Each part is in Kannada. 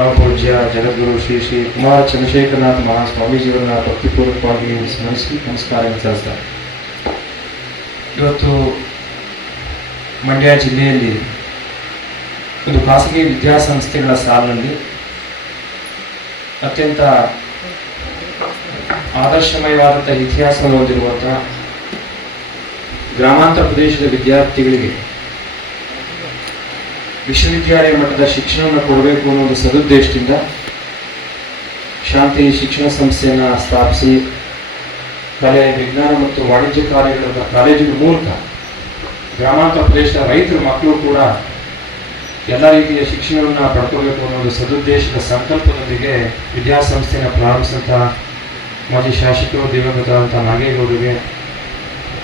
ಪರಮಪೂಜ್ಯ ಜಗದ್ಗುರು ಶ್ರೀ ಶ್ರೀ ಕುಮಾರ ಚಂದ್ರಶೇಖರನಾಥ ಮಹಾಸ್ವಾಮೀಜಿಯವರನ್ನ ಭಕ್ತಿಪೂರ್ವಕವಾಗಿ ಸ್ಮರಿಸಿ ನಮಸ್ಕಾರ ಸಲ್ಲಿಸ್ತಾರೆ ಇವತ್ತು ಮಂಡ್ಯ ಜಿಲ್ಲೆಯಲ್ಲಿ ಒಂದು ಖಾಸಗಿ ವಿದ್ಯಾಸಂಸ್ಥೆಗಳ ಸಾಲಿನಲ್ಲಿ ಅತ್ಯಂತ ಆದರ್ಶಮಯವಾದಂಥ ಇತಿಹಾಸವನ್ನು ಹೊಂದಿರುವಂತಹ ಗ್ರಾಮಾಂತರ ಪ್ರದೇಶದ ವಿದ್ಯಾರ್ಥಿಗಳಿಗೆ ವಿಶ್ವವಿದ್ಯಾಲಯ ಮಟ್ಟದ ಶಿಕ್ಷಣವನ್ನು ಕೊಡಬೇಕು ಅನ್ನೋ ಒಂದು ಸದುದ್ದೇಶದಿಂದ ಶಾಂತಿ ಶಿಕ್ಷಣ ಸಂಸ್ಥೆಯನ್ನು ಸ್ಥಾಪಿಸಿ ಕಲೆ ವಿಜ್ಞಾನ ಮತ್ತು ವಾಣಿಜ್ಯ ಕಾರ್ಯಗಳ ಕಾಲೇಜಿನ ಮೂಲಕ ಗ್ರಾಮಾಂತರ ಪ್ರದೇಶದ ರೈತರ, ಮಕ್ಕಳು ಕೂಡ ಎಲ್ಲ ರೀತಿಯ ಶಿಕ್ಷಣವನ್ನು ಪಡ್ಕೋಬೇಕು ಅನ್ನೋ ಒಂದು ಸದುದ್ದೇಶದ ಸಂಕಲ್ಪದೊಂದಿಗೆ ವಿದ್ಯಾಸಂಸ್ಥೆಯನ್ನು ಪ್ರಾರಂಭಿಸಿದಂಥ ಮಾಜಿ ಶಾಸಕರು ಅಂತ ನಾಗೇಗೌಡರಿಗೆ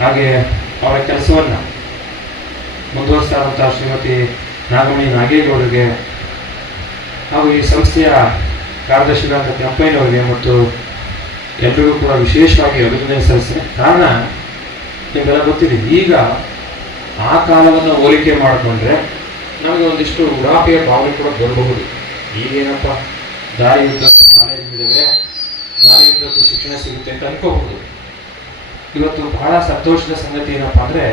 ಹಾಗೆ ಅವರ ಕೆಲಸವನ್ನು ಮುಂದುವರಿಸ್ತಾ ಶ್ರೀಮತಿ ನಾಗಮಣಿ ಅವರಿಗೆ ಹಾಗೂ ಈ ಸಂಸ್ಥೆಯ ಕಾರ್ಯದರ್ಶಿಗಳಾದ ಕೆಂಪಯ್ಯನವರಿಗೆ ಮತ್ತು ಎಲ್ರಿಗೂ ಕೂಡ ವಿಶೇಷವಾಗಿ ಅಭಿನಂದನೆ ಸಲ್ಲಿಸ್ತೇನೆ. ಕಾರಣ, ನಿಮಗೆಲ್ಲ ಗೊತ್ತಿದೆ, ಈಗ ಆ ಕಾಲವನ್ನು ಹೋಲಿಕೆ ಮಾಡಿಕೊಂಡ್ರೆ ನಮಗೆ ಒಂದಿಷ್ಟು ಉಡಾಪೆಯ ಭಾವನೆ ಕೂಡ ಬರಬಹುದು. ಈಗೇನಪ್ಪ, ದಾರಿ ಉದ್ದಕ್ಕೂ ಕಾಲೇಜುಗಳಿವೆ ದಾರಿ ಉದ್ದಕ್ಕೂ ಶಿಕ್ಷಣ ಸಿಗುತ್ತೆ ಅಂತ ಅನ್ಕೋಬಹುದು. ಇವತ್ತು ಬಹಳ ಸಂತೋಷದ ಸಂಗತಿ ಏನಪ್ಪ ಅಂದರೆ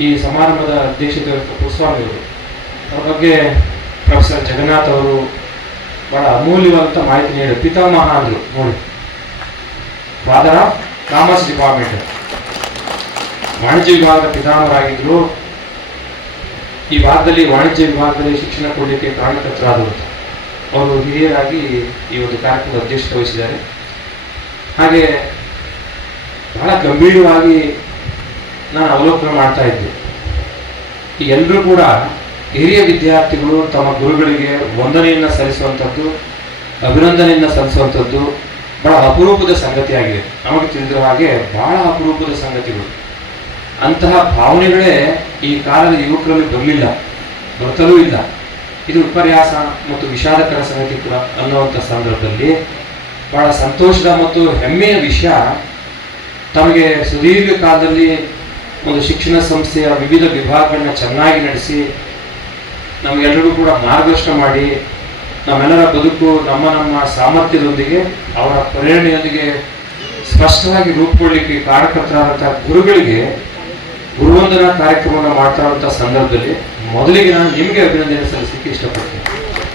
ಈ ಸಮಾರಂಭದ ಅಧ್ಯಕ್ಷತೆ ಕುಸ್ವಾಮಿ ಅವರು ಬಗ್ಗೆ ಪ್ರೊಫೆಸರ್ ಜಗನ್ನಾಥ್ ಅವರು ಬಹಳ ಅಮೂಲ್ಯವಾದಂಥ ಮಾಹಿತಿ ನೀಡಿದರು. ಪಿತಾಮಹ ಅಂದರು. ನೋಡಿ. ಫಾದರ್ ಆಫ್ ಕಾಮರ್ಸ್ ಡಿಪಾರ್ಟ್ಮೆಂಟ್ ವಾಣಿಜ್ಯ ವಿಭಾಗದ ಪಿತಾಮಹರಾಗಿದ್ದರು ಈ ಭಾಗದಲ್ಲಿ ವಾಣಿಜ್ಯ ವಿಭಾಗದಲ್ಲಿ ಶಿಕ್ಷಣ ಕೊಡಲಿಕ್ಕೆ ಕಾರಣಕರ್ತರಾದರು. ಅವರು ಹಿರಿಯರಾಗಿ ಈ ಒಂದು ಕಾರ್ಯಕ್ರಮದ ಅಧ್ಯಕ್ಷತೆ ವಹಿಸಿದ್ದಾರೆ. ಹಾಗೆ ಬಹಳ ಗಂಭೀರವಾಗಿ ನಾನು ಅವಲೋಕನ ಮಾಡ್ತಾ ಇದ್ದೆ. ಎಲ್ಲರೂ ಕೂಡ ಹಿರಿಯ ವಿದ್ಯಾರ್ಥಿಗಳು ತಮ್ಮ ಗುರುಗಳಿಗೆ ವಂದನೆಯನ್ನು ಸಲ್ಲಿಸುವಂಥದ್ದು, ಅಭಿನಂದನೆಯನ್ನು ಸಲ್ಲಿಸುವಂಥದ್ದು ಬಹಳ ಅಪರೂಪದ ಸಂಗತಿಯಾಗಿದೆ ನಮಗೆ ತಿಳಿದಿರುವ ಹಾಗೆ ಬಹಳ ಅಪರೂಪದ ಸಂಗತಿಗಳು. ಅಂತಹ ಭಾವನೆಗಳೇ ಈ ಕಾಲದ ಯುವಕರಲ್ಲಿ ಬರಲಿಲ್ಲ. ಬರ್ತಲೂ ಇಲ್ಲ. ಇದು ವಿಪರ್ಯಾಸ ಮತ್ತು ವಿಷಾದಕರ ಸಂಗತಿ ಕೂಡ ಅನ್ನುವಂಥ ಸಂದರ್ಭದಲ್ಲಿ ಬಹಳ ಸಂತೋಷದ ಮತ್ತು ಹೆಮ್ಮೆಯ ವಿಷಯ ತಮಗೆ ಸುದೀರ್ಘ ಕಾಲದಲ್ಲಿ ಒಂದು ಶಿಕ್ಷಣ ಸಂಸ್ಥೆಯ ವಿವಿಧ ವಿಭಾಗಗಳನ್ನ ಚೆನ್ನಾಗಿ ನಡೆಸಿ ನಮಗೆಲ್ಲರಿಗೂ ಕೂಡ ಮಾರ್ಗದರ್ಶನ ಮಾಡಿ ನಮ್ಮೆಲ್ಲರ ಬದುಕು, ನಮ್ಮ ನಮ್ಮ ಸಾಮರ್ಥ್ಯದೊಂದಿಗೆ, ಅವರ ಪ್ರೇರಣೆಯೊಂದಿಗೆ ಸ್ಪಷ್ಟವಾಗಿ ರೂಪುಗೊಳ್ಳಿಕ್ಕೆ ಕಾರಣಕರ್ತರಾದಂಥ ಗುರುಗಳಿಗೆ ಗುರುವಂದನಾ ಕಾರ್ಯಕ್ರಮವನ್ನು ಮಾಡ್ತಾ ಇರುವಂಥ ಸಂದರ್ಭದಲ್ಲಿ ಮೊದಲಿಗೆ ನಾನು ನಿಮಗೆ ಅಭಿನಂದನೆ ಸಲ್ಲಿಸಲಿಕ್ಕೆ ಇಷ್ಟಪಡ್ತೀನಿ.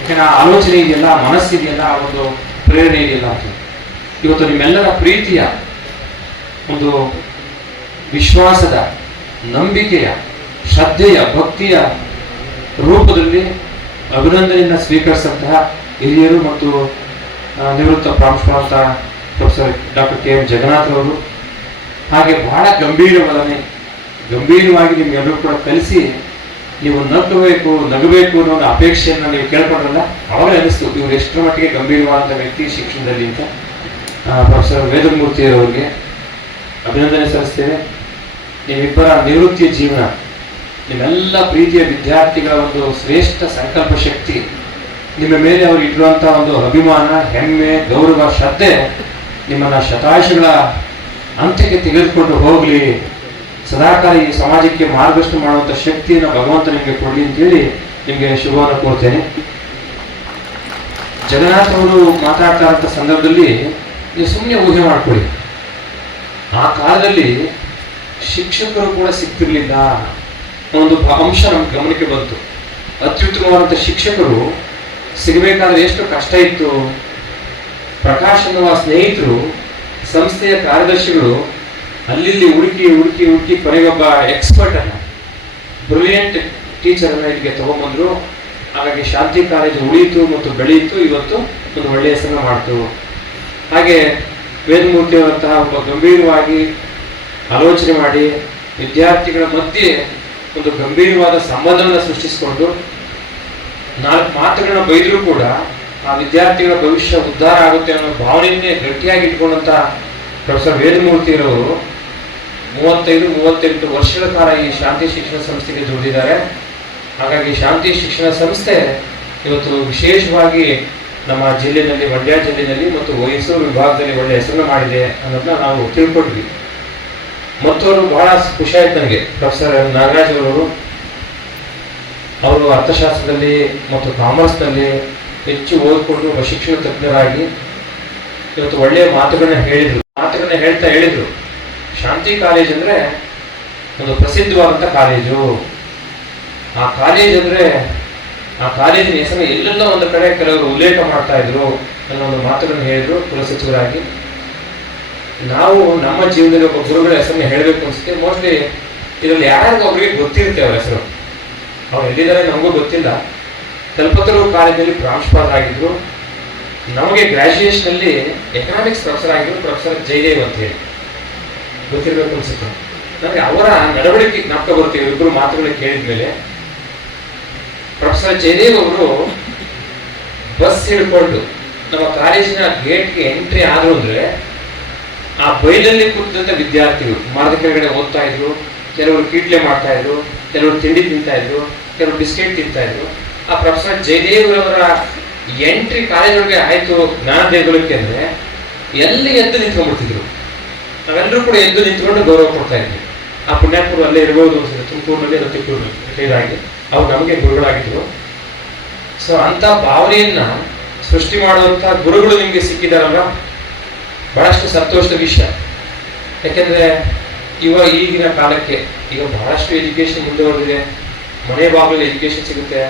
ಯಾಕಂದ್ರೆ ಆ ಆಲೋಚನೆ ಇದೆಯಲ್ಲ ಮನಸ್ಸಿದೆಯಲ್ಲ ಆ ಒಂದು ಪ್ರೇರಣೆ ಇದೆಯಲ್ಲ ಅಂತ. ಇವತ್ತು ನಿಮ್ಮೆಲ್ಲರ ಪ್ರೀತಿಯ ಒಂದು ವಿಶ್ವಾಸದ ನಂಬಿಕೆಯ, ಶ್ರದ್ಧೆಯ, ಭಕ್ತಿಯ ರೂಪದಲ್ಲಿ ಅಭಿನಂದನೆಯನ್ನು ಸ್ವೀಕರಿಸಿದಂತಹ ಹಿರಿಯರು ಮತ್ತು ನಿವೃತ್ತ ಪ್ರಾಂಶುಪಾಲ professor doctor K M Jagannath ಅವರು ಹಾಗೆ ಬಹಳ ಗಂಭೀರವಾದನೆ, ಗಂಭೀರವಾಗಿ ನಿಮಗೆಲ್ಲರೂ ಕೂಡ ಕಲಿಸಿ ನೀವು ನಗಬೇಕು ನಗಬೇಕು ಅನ್ನೋ ಒಂದು ಅಪೇಕ್ಷೆಯನ್ನು ನೀವು ಕೇಳ್ಕೊಂಡ್ರಲ್ಲ, ಅವರೇ ಅನಿಸ್ತು ಇವರು ಎಷ್ಟರ ಮಟ್ಟಿಗೆ ಗಂಭೀರವಾದಂಥ ವ್ಯಕ್ತಿ ಶಿಕ್ಷಣದಲ್ಲಿ ಅಂತ. ಪ್ರೊಫೆಸರ್ ವೇದಮೂರ್ತಿ ಅವರಿಗೆ ಅಭಿನಂದನೆ ಸಲ್ಲಿಸ್ತೇವೆ. ನಿಮ್ಮಿಬ್ಬರ ನಿವೃತ್ತಿಯ ಜೀವನ, ನಿಮ್ಮೆಲ್ಲ ಪ್ರೀತಿಯ ವಿದ್ಯಾರ್ಥಿಗಳ ಒಂದು ಶ್ರೇಷ್ಠ ಸಂಕಲ್ಪ ಶಕ್ತಿ, ನಿಮ್ಮ ಮೇಲೆ ಅವರು ಇಟ್ಟಿರುವಂತಹ ಒಂದು ಅಭಿಮಾನ, ಹೆಮ್ಮೆ, ಗೌರವ, ಶ್ರದ್ಧೆ ನಿಮ್ಮನ್ನ ಶತಾಯುಷಗಳ ಅಂತ್ಯಕ್ಕೆ ತೆಗೆದುಕೊಂಡು ಹೋಗಲಿ. ಸದಾಕಾಲ ಈ ಸಮಾಜಕ್ಕೆ ಮಾರ್ಗದರ್ಶನ ಮಾಡುವಂಥ ಶಕ್ತಿಯನ್ನು ಭಗವಂತ ನಿಮಗೆ ಕೊಡಲಿ ಅಂತೇಳಿ ನಿಮಗೆ ಶುಭವನ್ನು ಕೋರ್ತೇನೆ. ಜಗನ್ನಾಥ್ ಅವರು ಮಾತಾಡ್ತಾ ಸಂದರ್ಭದಲ್ಲಿ ನೀವು ಸುಮ್ಮನೆ ಊಹೆ ಮಾಡ್ಕೊಳ್ಳಿ. ಆ ಕಾಲದಲ್ಲಿ ಶಿಕ್ಷಕರು ಕೂಡ ಸಿಗ್ತಿರ್ಲಿಲ್ಲ ಒಂದು ಅಂಶ ನಮ್ಮ ಗಮನಕ್ಕೆ ಬಂತು. ಅತ್ಯುತ್ತಮವಾದಂಥ ಶಿಕ್ಷಕರು ಸಿಗಬೇಕಾದ್ರೆ ಎಷ್ಟು ಕಷ್ಟ ಇತ್ತು? ಪ್ರಕಾಶ್ ಅನ್ನುವ ಸ್ನೇಹಿತರು, ಸಂಸ್ಥೆಯ ಕಾರ್ಯದರ್ಶಿಗಳು ಅಲ್ಲಿ ಹುಡುಕಿ ಹುಡುಕಿ ಹುಡುಕಿ ಕೊನೆಗೊಬ್ಬ ಎಕ್ಸ್ಪರ್ಟ್ ಅನ್ನ ಬ್ರಿಲಿಯಂಟ್ ಟೀಚರ್ ಅನ್ನ ಇಲ್ಲಿಗೆ ತಗೊಂಡ್ಬಂದ್ರು ಹಾಗಾಗಿ ಶಾಂತಿ ಕಾಲೇಜು ಉಳಿಯಿತು ಮತ್ತು ಬೆಳೆಯಿತು. ಇವತ್ತು ಒಂದು ಒಳ್ಳೆಯ ಹೆಸರನ್ನ ಮಾಡ್ತು. ಹಾಗೆ ವೇದಮೂರ್ತಿ ಅವರಂತಹ ಒಬ್ಬ ಗಂಭೀರವಾಗಿ ಆಲೋಚನೆ ಮಾಡಿ ವಿದ್ಯಾರ್ಥಿಗಳ ಮಧ್ಯೆ ಒಂದು ಗಂಭೀರವಾದ ಸಂಬಂಧವನ್ನು ಸೃಷ್ಟಿಸಿಕೊಂಡು ನಾಲ್ಕು ಮಾತುಗಳನ್ನ ಬೈದರೂ ಕೂಡ ಆ ವಿದ್ಯಾರ್ಥಿಗಳ ಭವಿಷ್ಯ ಉದ್ಧಾರ ಆಗುತ್ತೆ ಅನ್ನೋ ಭಾವನೆಯನ್ನೇ ಗಟ್ಟಿಯಾಗಿ ಇಟ್ಕೊಂಡಂತ ಪ್ರೊಫೆಸರ್ ವೇದಮೂರ್ತಿರವರು ಮೂವತ್ತೈದು, ಮೂವತ್ತೆಂಟು ವರ್ಷಗಳ ಕಾಲ ಈ ಶಾಂತಿ ಶಿಕ್ಷಣ ಸಂಸ್ಥೆಗೆ ದುಡಿದಿದ್ದಾರೆ. ಹಾಗಾಗಿ ಶಾಂತಿ ಶಿಕ್ಷಣ ಸಂಸ್ಥೆ ಇವತ್ತು ವಿಶೇಷವಾಗಿ ನಮ್ಮ ಜಿಲ್ಲೆಯಲ್ಲಿ, ಮಂಡ್ಯ ಜಿಲ್ಲೆಯಲ್ಲಿ ಮತ್ತು ಮೈಸೂರು ವಿಭಾಗದಲ್ಲಿ ಒಳ್ಳೆಯ ಹೆಸರನ್ನು ಮಾಡಿದೆ ಅನ್ನೋದನ್ನ ನಾವು ತಿಳ್ಕೊಂಡ್ವಿ ಮತ್ತವರು ಬಹಳ ಖುಷಿ ಆಯ್ತು ನನಗೆ. ಪ್ರೊಫೆಸರ್ ನಾಗರಾಜ್ ಅವರು ಅವರು ಅರ್ಥಶಾಸ್ತ್ರದಲ್ಲಿ ಮತ್ತು ಕಾಮರ್ಸ್ನಲ್ಲಿ ಹೆಚ್ಚು ಓದ್ಕೊಂಡು ಶಿಕ್ಷಣ ತಜ್ಞರಾಗಿ ಇವತ್ತು ಒಳ್ಳೆಯ ಮಾತುಗಳನ್ನ ಹೇಳಿದ್ರು. ಮಾತುಗಳನ್ನ ಹೇಳ್ತಾ ಹೇಳಿದ್ರು. ಶಾಂತಿ ಕಾಲೇಜ್ ಅಂದ್ರೆ ಒಂದು ಪ್ರಸಿದ್ಧವಾದಂಥ ಕಾಲೇಜು. ಆ ಕಾಲೇಜ್ ಅಂದ್ರೆ ಆ ಕಾಲೇಜಿನ ಹೆಸರು ಎಲ್ಲೆಲ್ಲೋ ಒಂದು ಕಡೆ ಕೆಲವರು ಉಲ್ಲೇಖ ಮಾಡ್ತಾ ಇದ್ರು ಅನ್ನೋ ಒಂದು ಮಾತುಗಳನ್ನು ಹೇಳಿದ್ರು ಕುಲಸಚಿವರಾಗಿ. ನಾವು ನಮ್ಮ ಜೀವನದಲ್ಲಿ ಒಬ್ಬ ಗುರುಗಳ ಹೆಸರನ್ನ ಹೇಳಬೇಕು ಅನ್ಸುತ್ತೆ. ಮೋಸ್ಟ್ಲಿ ಇದರಲ್ಲಿ ಯಾರಿಗೂ ಅವರಿಗೆ ಗೊತ್ತಿರುತ್ತೆ ಅವ್ರ ಹೆಸರು. ಅವ್ರು ಎಲ್ಲಿದ್ದಾರೆ ನಮಗೂ ಗೊತ್ತಿಲ್ಲ. ಕಲ್ಪತರು ಕಾಲೇಜಲ್ಲಿ ಪ್ರಾಂಶುಪಾಲರಾಗಿದ್ರು ನಮಗೆ ಗ್ರಾಜ್ಯುಯೇಷನಲ್ಲಿ ಎಕನಾಮಿಕ್ಸ್ ಪ್ರೊಫೆಸರ್ ಆಗಿದ್ರು ಪ್ರೊಫೆಸರ್ ಜಯದೇವ್ ಅಂತ ಹೇಳಿ. ಗೊತ್ತಿರಬೇಕು ಅನ್ಸುತ್ತೆ. ನನಗೆ ಅವರ ನಡವಳಿಕೆ ಜ್ಞಾಪಕ ಬರ್ತೀವಿ ಇಬ್ಬರು ಮಾತುಗಳನ್ನ ಕೇಳಿದ್ಮೇಲೆ ಪ್ರೊಫೆಸರ್ ಜಯದೇವ್ ಅವರು ಬಸ್ ಹಿಡ್ಕೊಂಡು ನಮ್ಮ ಕಾಲೇಜಿನ ಗೇಟ್ಗೆ ಎಂಟ್ರಿ ಆದರು ಅಂದ್ರೆ ಆ ಬೈಲಲ್ಲಿ ಕೂತಿದ್ದಂಥ ವಿದ್ಯಾರ್ಥಿಗಳು ಮರದ ಕೆಳಗಡೆ ಓದ್ತಾ ಇದ್ರು, ಕೆಲವರು ಕೀಟ್ಲೆ ಮಾಡ್ತಾ ಇದ್ರು, ಕೆಲವರು ತಿಂಡಿ ತಿಂತಾ ಇದ್ರು, ಕೆಲವರು ಬಿಸ್ಕೆಟ್ ತಿಂತಾ ಇದ್ರು. ಆ ಪ್ರೊಫೆಸರ್ ಜಯದೇವರವರ ಎಂಟ್ರಿ ಕಾಲೇಜೊಳಗೆ ಆಯಿತು ಜ್ಞಾನ ದೇಗುಲಕ್ಕೆ ಅಂದ್ರೆ ಎಲ್ಲಿ ಎದ್ದು ನಿಂತ್ಕೊಂಡ್ಬಿಡ್ತಿದ್ರು. ನಾವೆಲ್ಲರೂ ಕೂಡ ಎದ್ದು ನಿಂತ್ಕೊಂಡು ಗೌರವ ಕೊಡ್ತಾ ಇದ್ವಿ. ಆ ಪುಣ್ಯಾಪುರ ಅಲ್ಲೇ ಇರ್ಬೋದು ತುಮಕೂರಿನಲ್ಲಿ ಅಥವಾ ಅವ್ರು ನಮಗೆ ಗುರುಗಳಾಗಿದ್ರು. ಸೊ ಅಂತ ಭಾವನೆಯನ್ನ ಸೃಷ್ಟಿ ಮಾಡುವಂತ ಗುರುಗಳು ನಿಮಗೆ ಸಿಕ್ಕಿದಾರಲ್ಲ ಬಹಳಷ್ಟು ಸಂತೋಷದ ವಿಷಯ. ಯಾಕೆಂದರೆ ಇವಾಗ ಈಗಿನ ಕಾಲಕ್ಕೆ ಈಗ ಬಹಳಷ್ಟು ಎಜುಕೇಶನ್ ಮುಂದುವರೆದಿದೆ ಮನೆ ಬಾಗಿಲು ಎಜುಕೇಶನ್ ಸಿಗುತ್ತೆ.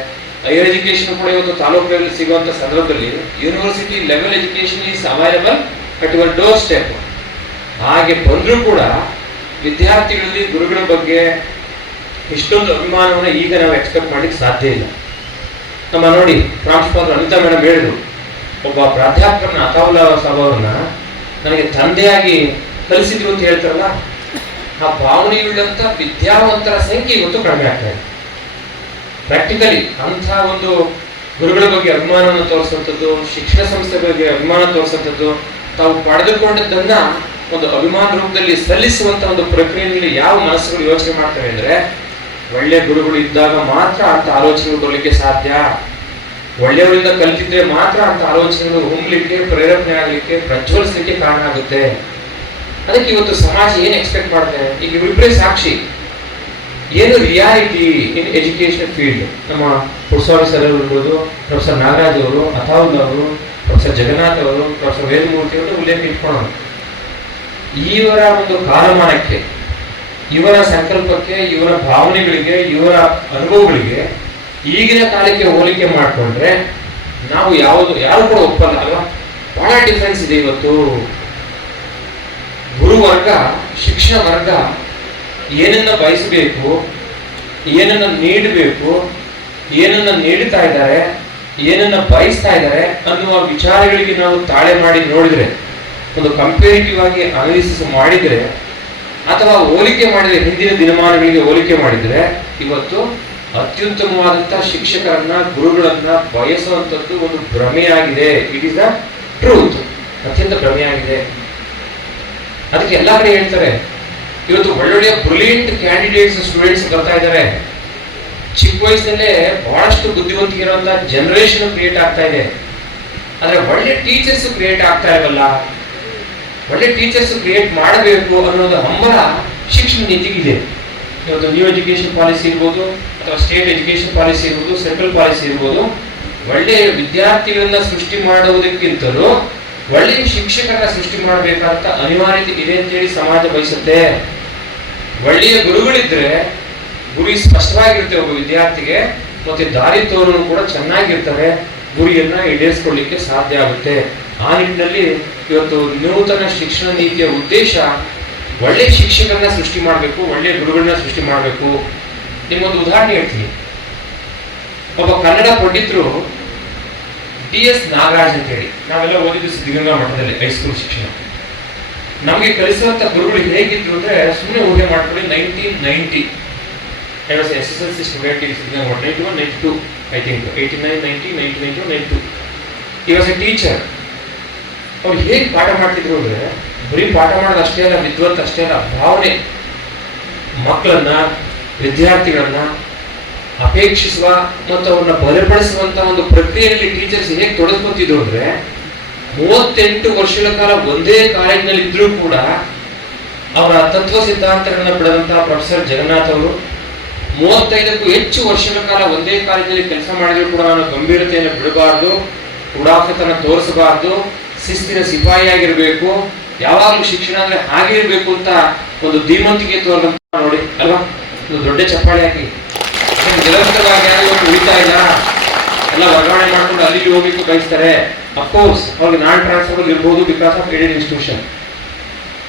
ಹೈಯರ್ ಎಜುಕೇಶನ್ ಕೂಡ ಇವತ್ತು ತಾಲೂಕುಗಳಲ್ಲಿ ಸಿಗುವಂಥ ಸಂದರ್ಭದಲ್ಲಿ university level education is available at your doorstep ಹಾಗೆ ಬಂದರೂ ಕೂಡ ವಿದ್ಯಾರ್ಥಿಗಳಲ್ಲಿ ಗುರುಗಳ ಬಗ್ಗೆ ಇಷ್ಟೊಂದು ಅಭಿಮಾನವನ್ನು ಈಗ ನಾವು ಎಕ್ಸ್ಪೆಕ್ಟ್ ಮಾಡಲಿಕ್ಕೆ ಸಾಧ್ಯ ಇಲ್ಲ. ನಮ್ಮ ನೋಡಿ ಪ್ರಾಂಶುಪಾಲರು ಅನಿತಾ ಮೇಡಮ್ ಹೇಳಿದ್ರು, ಒಬ್ಬ ಪ್ರಾಧ್ಯಾಪಕರನ್ನ ಅತಾವುಲ್ಲಾ ಸಾಬ್ ನನಗೆ ತಂದೆಯಾಗಿ ಕಲಿಸಿದ್ರು ಅಂತ ಹೇಳ್ತಾರಲ್ಲ, ಆ ಭಾವನೆಯುಳ್ಳಂತ ವಿದ್ಯಾವಂತರ ಸಂಖ್ಯೆ ಇವತ್ತು ಕಡಿಮೆ ಆಗ್ತಾ ಇದೆ. ಪ್ರಾಕ್ಟಿಕಲಿ ಅಂಥ ಒಂದು ಗುರುಗಳ ಬಗ್ಗೆ ಅಭಿಮಾನವನ್ನು ತೋರಿಸುವಂಥದ್ದು, ಶಿಕ್ಷಣ ಸಂಸ್ಥೆ ಬಗ್ಗೆ ಅಭಿಮಾನ ತೋರಿಸುವಂಥದ್ದು, ತಾವು ಪಡೆದುಕೊಂಡದ್ದನ್ನ ಒಂದು ಅಭಿಮಾನ ರೂಪದಲ್ಲಿ ಸಲ್ಲಿಸುವಂತ ಒಂದು ಪ್ರಕ್ರಿಯೆಯಲ್ಲಿ ಯಾವ ಮನಸ್ಸುಗಳು ಯೋಚನೆ ಮಾಡ್ತವೆ ಅಂದ್ರೆ, ಒಳ್ಳೆ ಗುರುಗಳು ಇದ್ದಾಗ ಮಾತ್ರ ಅಂತ ಆಲೋಚನೆಗಳು ಬರಲಿಕ್ಕೆ ಸಾಧ್ಯ. ಒಳ್ಳೆಯವರಿಂದ ಕಲಿತಿದ್ರೆ ಮಾತ್ರ ಅಂತ ಆಲೋಚನೆಗಳು ಹೊಂಗ್ಲಿಕ್ಕೆ ಪ್ರೇರಣೆ ಆಗಲಿಕ್ಕೆ, ಪ್ರಜ್ವಲಿಸಲಿಕ್ಕೆ ಕಾರಣ ಆಗುತ್ತೆ. ಅದಕ್ಕೆ ಇವತ್ತು ಸಮಾಜ ಏನು ಎಕ್ಸ್ಪೆಕ್ಟ್ ಮಾಡ್ತಾರೆ ಈಗ ಇಬ್ಬರೇ ಸಾಕ್ಷಿ. ಏನು ರಿಯಾಲಿಟಿ ಇನ್ ಎಜುಕೇಶನ್ ಫೀಲ್ಡ್ ನಮ್ಮ ಪುರಸ್ವಾಮಿ ಸರ್ ಇರ್ಬೋದು ಪ್ರೊಫೆಸರ್ ನಾಗರಾಜ್ ಅವರು, ಅಥಾವುಲ್ ಅವರು ಪ್ರೊಫೆಸರ್ ಜಗನ್ನಾಥ್ ಅವರು ಪ್ರೊಫೆಸರ್ ವೇದಮೂರ್ತಿ ಅವರು ಉಲ್ಲೇಖ ಇಟ್ಕೊಳ್ಳೋಣ ಇವರ ಒಂದು ಕಾಲಮಾನಕ್ಕೆ, ಇವರ ಸಂಕಲ್ಪಕ್ಕೆ, ಇವರ ಭಾವನೆಗಳಿಗೆ, ಇವರ ಅನುಭವಗಳಿಗೆ ಈಗಿನ ಕಾಲಕ್ಕೆ ಹೋಲಿಕೆ ಮಾಡಿಕೊಂಡ್ರೆ ನಾವು ಯಾವುದು ಯಾರು ಕೂಡ ಒಪ್ಪಲ್ಲ ಅಲ್ವಾ ಬಹಳ ಡಿಫ್ರೆನ್ಸ್ ಇದೆ ಇವತ್ತು. ಗುರುವರ್ಗ ಶಿಕ್ಷಣ ವರ್ಗ ಏನನ್ನ ಬಯಸಬೇಕು, ಏನನ್ನ ನೀಡಬೇಕು, ಏನನ್ನ ನೀಡ್ತಾ ಇದ್ದಾರೆ, ಏನನ್ನ ಬಯಸ್ತಾ ಇದ್ದಾರೆ ಅನ್ನುವ ವಿಚಾರಗಳಿಗೆ ನಾವು ತಾಳೆ ಮಾಡಿ ನೋಡಿದ್ರೆ, ಒಂದು ಕಂಪೇರಿಟಿವ್ ಆಗಿ ಅನಾಲಿಸಿಸ್ ಮಾಡಿದ್ರೆ, ಅಥವಾ ಹೋಲಿಕೆ ಮಾಡಿದ್ರೆ ಹಿಂದಿನ ದಿನಮಾನಗಳಿಗೆ ಹೋಲಿಕೆ ಮಾಡಿದ್ರೆ, ಇವತ್ತು ಅತ್ಯುತ್ತಮವಾದಂತ ಶಿಕ್ಷಕರನ್ನ, ಗುರುಗಳನ್ನ ಬಯಸುವಂಥದ್ದು ಒಂದು ಭ್ರಮೆಯಾಗಿದೆ. ಇಟ್ ಇಸ್ ದ ಟ್ರೂತ್ ಅತ್ಯಂತ ಭ್ರಮೆಯಾಗಿದೆ. ಅದಕ್ಕೆ ಎಲ್ಲ ಕಡೆ ಹೇಳ್ತಾರೆ, ಇವತ್ತು ಒಳ್ಳೊಳ್ಳೆಯ ಬ್ರಿಲಿಯಂಟ್ ಕ್ಯಾಂಡಿಡೇಟ್ಸ್ ಸ್ಟೂಡೆಂಟ್ಸ್ ಬರ್ತಾ ಇದ್ದಾರೆ. ಚಿಕ್ಕ ವಯಸ್ಸಲ್ಲೇ ಬಹಳಷ್ಟು ಬುದ್ಧಿವಂತಿಕೆ ಇರುವಂತ ಜನರೇಷನ್ ಕ್ರಿಯೇಟ್ ಆಗ್ತಾ ಇದೆ. ಆದರೆ ಒಳ್ಳೆ ಟೀಚರ್ಸ್ ಕ್ರಿಯೇಟ್ ಆಗ್ತಾ ಇರಲ್ಲ. ಒಳ್ಳೆ ಟೀಚರ್ಸ್ ಕ್ರಿಯೇಟ್ ಮಾಡಬೇಕು ಅನ್ನೋದು ಹಂಬಲ ಶಿಕ್ಷಣ ನೀತಿಗಿದೆ. ಇವತ್ತು ನ್ಯೂ ಎಜುಕೇಶನ್ ಪಾಲಿಸಿ ಇರ್ಬೋದು ಅಥವಾ ಸ್ಟೇಟ್ ಎಜುಕೇಶನ್ ಪಾಲಿಸಿ ಇರ್ಬೋದು ಸೆಂಟ್ರಲ್ ಪಾಲಿಸಿ ಇರ್ಬೋದು ಒಳ್ಳೆಯ ವಿದ್ಯಾರ್ಥಿಗಳನ್ನ ಸೃಷ್ಟಿ ಮಾಡುವುದಕ್ಕಿಂತಲೂ ಒಳ್ಳೆಯ ಶಿಕ್ಷಕರನ್ನ ಸೃಷ್ಟಿ ಮಾಡಬೇಕಂತ ಅನಿವಾರ್ಯತೆ ಇದೆ ಅಂತೇಳಿ ಸಮಾಜ ಬಯಸುತ್ತೆ. ಒಳ್ಳೆಯ ಗುರುಗಳಿದ್ರೆ ಗುರಿ ಸ್ಪಷ್ಟವಾಗಿರುತ್ತೆ ಒಬ್ಬ ವಿದ್ಯಾರ್ಥಿಗೆ ಮತ್ತೆ ದಾರಿ ತೋರಲು ಕೂಡ ಚೆನ್ನಾಗಿರ್ತವೆ. ಗುರಿಯನ್ನ ಈಡೇರಿಸ್ಕೊಳ್ಳಿಕ್ಕೆ ಸಾಧ್ಯ ಆಗುತ್ತೆ. ಆ ನಿಟ್ಟಿನಲ್ಲಿ ಇವತ್ತು ನೂತನ ಶಿಕ್ಷಣ ನೀತಿಯ ಉದ್ದೇಶ ಒಳ್ಳೆ ಶಿಕ್ಷಕರನ್ನ ಸೃಷ್ಟಿ ಮಾಡಬೇಕು, ಒಳ್ಳೆ ಗುರುಗಳನ್ನ ಸೃಷ್ಟಿ ಮಾಡಬೇಕು. ನಿಮ್ಮೊಂದು ಉದಾಹರಣೆ ಹೇಳ್ತೀನಿ. ಒಬ್ಬ ಕನ್ನಡ ಪಂಡಿತರು ಡಿ ಎಸ್ ನಾಗರಾಜ್ ಅಂತ ಹೇಳಿ ನಾವೆಲ್ಲ ಓದಿದ್ದು ಸಿದ್ಧಗಂಗಾ ಮಠದಲ್ಲಿ ಹೈಸ್ಕೂಲ್ ಶಿಕ್ಷಣ. ನಮಗೆ ಕಲಿಸುವಂತ ಗುರುಗಳು ಹೇಗಿದ್ರು ಅಂದ್ರೆ ಸುಮ್ಮನೆ ಊಹೆ ಮಾಡ್ಕೊಳ್ಳಿ nineteen was S S L C student Siddaganga Math ninety one ninety two I think eighty nine ninety ninety ninety one ninety two ಈ ವಾಸ್ ಟೀಚರ್ ಅವ್ರು ಹೇಗೆ ಪಾಠ ಮಾಡ್ತಿದ್ರು ಅಂದ್ರೆ ಬರೀ ಪಾಠ ಮಾಡೋದು ಅಷ್ಟೇ ಅಲ್ಲ ವಿದ್ವತ್ ಅಷ್ಟೇ ಅಲ್ಲ, ಭಾವನೆ. ಮಕ್ಕಳನ್ನ, ವಿದ್ಯಾರ್ಥಿಗಳನ್ನ ಅಪೇಕ್ಷಿಸುವ ಮತ್ತು ಅವ್ರನ್ನ ಬಲಪಡಿಸುವಂತ ಒಂದು ಪ್ರಕ್ರಿಯೆಯಲ್ಲಿ ಟೀಚರ್ಸ್ ಹೇಗೆ ತೊಡಸ್ಕೊತಿದ್ರು ಅಂದ್ರೆ, ಮೂವತ್ತೆಂಟು ವರ್ಷಗಳ ಕಾಲ ಒಂದೇ ಕಾಲೇಜಿನಲ್ಲಿ ಇದ್ರೂ ಕೂಡ ಅವರ ತತ್ವ ಸಿದ್ಧಾಂತಗಳನ್ನ ಪಡೆದಂತಹ ಪ್ರೊಫೆಸರ್ ಜಗನ್ನಾಥ್ ಅವರು ಮೂವತ್ತೈದಕ್ಕೂ ಹೆಚ್ಚು ವರ್ಷಗಳ ಕಾಲ ಒಂದೇ ಕಾಲೇಜಿನಲ್ಲಿ ಕೆಲಸ ಮಾಡಿದ್ರು ಕೂಡ ನಾನು ಗಂಭೀರತೆಯನ್ನು ಬಿಡಬಾರ್ದು ಉಡಾಫತನ ತೋರಿಸಬಾರ್ದು, ಶಿಸ್ತಿನ ಸಿಪಾಯಿಯಾಗಿರ್ಬೇಕು ಯಾವಾಗಲೂ ಶಿಕ್ಷಣ ಅಂದ್ರೆ ಹಾಗೆ ಇರಬೇಕು ಅಂತ ಒಂದು ಧೀಮಂತಿಕೆ ತೋರಿದಂತ ನೋಡಿ, ಅಲ್ವಾ? ಒಂದು ದೊಡ್ಡ ಚಪ್ಪಾಳೆ ಹಾಕಿ. ನಿರಂತರವಾಗಿ ಯಾರು ಉಳಿತಾ ಇಲ್ಲ. ಎಲ್ಲ ವರ್ಗಾವಣೆ ಮಾಡ್ಕೊಂಡು ಅಲ್ಲಿಗೆ ಹೋಗ್ಲಿಕ್ಕೆ ಬಯಸ್ತಾರೆ. ಅಫ್ಕೋರ್ಸ್ ಅವ್ರಿಗೆ ನಾನ್ ಟ್ರಾನ್ಸ್ಫರ್ ಇರ್ಬೋದು ಬಿಕಾಸ್ ಆಫ್ ಏಡೆಡ್ ಇನ್ಸ್ಟಿಟ್ಯೂಷನ್